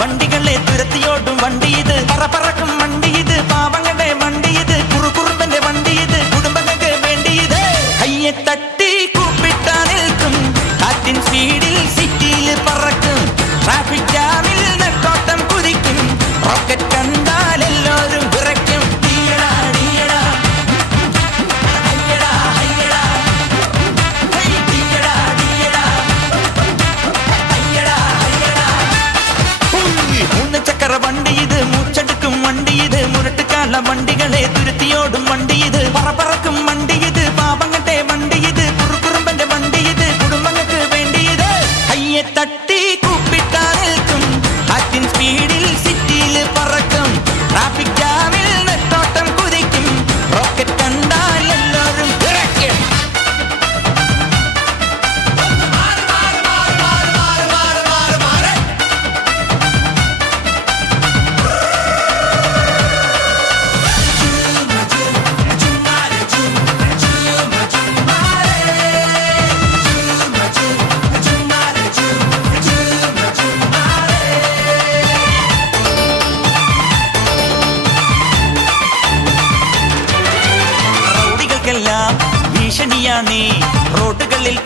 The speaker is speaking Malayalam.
വണ്ടികളെ തുരത്തിയോടും വണ്ടി ഇത്, പറക്കും വണ്ടി ഇത്, പാവങ്ങളുടെ വണ്ടി ഇത്, കുറുകുറുമ്പന്റെ വണ്ടി ഇത്, കുടുംബങ്ങൾക്ക് വേണ്ടി ഇത്. കയ്യെ തട്ടി കൂപ്പിട്ടാ നിൽക്കും, കാറ്റിൻ സ്പീഡിൽ സിറ്റിയിൽ പറക്കും, ട്രാഫിക് ജാമിൽ നെട്ടോട്ടം കുതിക്കും, റോക്കറ്റ് കണ്ടാൽ എല്ലാവരും വിറയ്ക്കും. വണ്ടി ഇത്, മൂച്ചെടുക്കും വണ്ടി ഇത്, മുരട്ടുകാല വണ്ടികളെ തുരുത്തിയോടും വണ്ടി ഇത്, പറക്കും വണ്ടി ഇത്, പാപങ്ങളുടെ വണ്ടി ഇത്, കുറുകുറുമ്പന്റെ വണ്ടി ഇത്, കുടുംബങ്ങൾക്ക് വേണ്ടി ഇത്. കയ്യെ തട്ടി കൂപ്പിട്ടാ നിൽക്കും, കാറ്റിൻ സ്പീഡിൽ സിറ്റിയിൽ പറക്കും, ട്രാഫിക് ജാമിൽ നെട്ടോട്ടം കുതിക്കും, റോക്കറ്റ് കണ്ടാൽ എല്ലാവരും വിറയ്ക്കും. ഭീഷണിയാണീ റോഡുകളിൽ